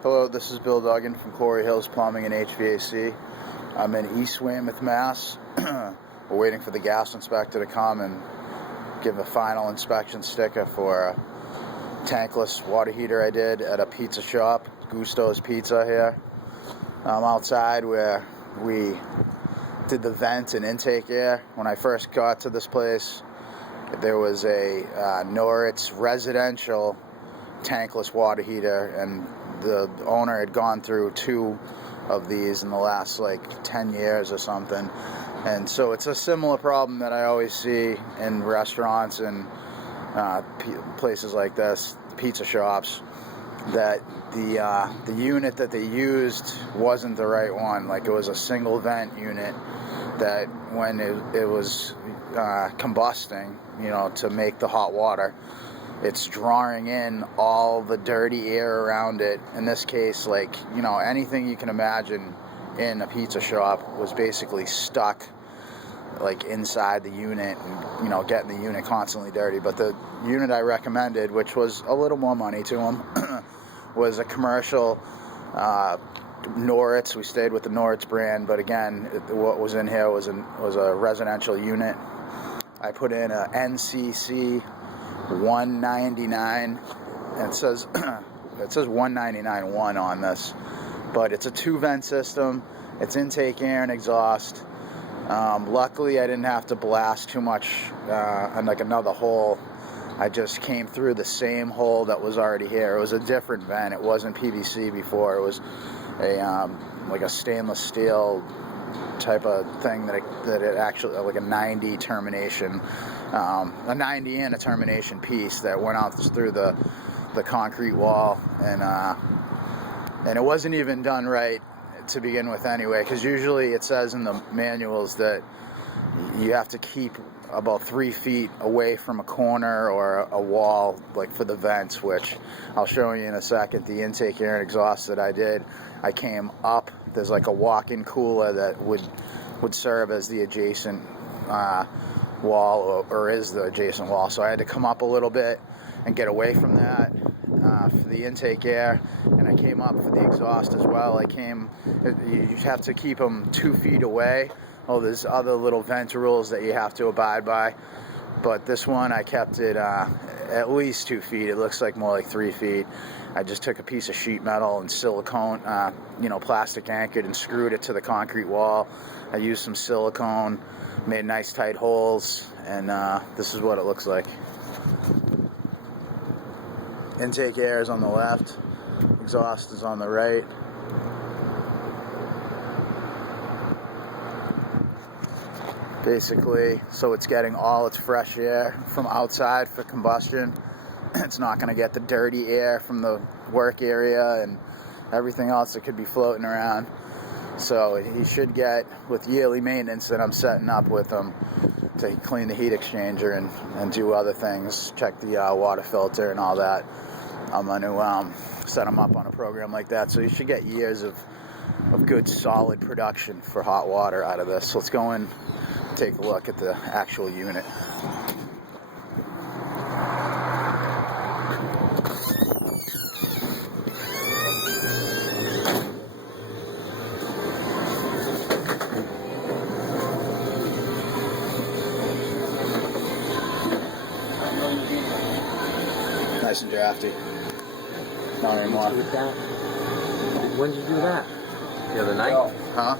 Hello, this is Bill Duggan from Quarry Hills Plumbing and HVAC. I'm in East Weymouth, Mass. We're waiting for the gas inspector to come and give a final inspection sticker for a tankless water heater I did at a pizza shop, Gusto's Pizza here. I'm outside where we did the vent and intake air. When I first got to this place, there was a Noritz residential tankless water heater, and the owner had gone through 2 of these in the last like 10 years or something. And so it's a similar problem that I always see in restaurants and places like this, pizza shops, that the unit that they used wasn't the right one. Like, it was a single vent unit that when it was combusting, you know, to make the hot water, it's drawing in all the dirty air around it. In this case, like, you know, anything you can imagine in a pizza shop was basically stuck like inside the unit, and, you know, getting the unit constantly dirty. But the unit I recommended, which was a little more money to them, was a commercial Noritz. We stayed with the Noritz brand, but again, what was in here was a residential unit. I put in a NCC 199, and it says 199.1 on this, but it's a 2-vent system. It's intake air and exhaust. Luckily, I didn't have to blast too much on like another hole. I just came through the same hole that was already here. It was a different vent. It wasn't PVC before. It was a like a stainless steel type of thing that it actually, like a 90 termination, a 90 and a termination piece that went out through the concrete wall, and it wasn't even done right to begin with anyway, because usually it says in the manuals that you have to keep about 3 feet away from a corner or a wall, like for the vents, which I'll show you in a second. The intake air and exhaust that I did, I came up. There's like a walk-in cooler that would serve as the adjacent wall, or is the adjacent wall. So I had to come up a little bit and get away from that for the intake air, and I came up for the exhaust as well. You have to keep them 2 feet away. Oh, there's other little vent rules that you have to abide by, but this one I kept it at least 2 feet. It looks like more like 3 feet. I just took a piece of sheet metal and silicone, plastic anchored, and screwed it to the concrete wall. I used some silicone, made nice tight holes, and this is what it looks like. Intake air is on the left, exhaust is on the right. Basically, so it's getting all its fresh air from outside for combustion. It's not going to get the dirty air from the work area and everything else that could be floating around. So he should get, with yearly maintenance that I'm setting up with him, to clean the heat exchanger and do other things, check the water filter and all that. I'm going to set him up on a program like that. So you should get years of good solid production for hot water out of this. So let's go and take a look at the actual unit. Nice and drafty. Not anymore. When did you do that? The other night? Huh?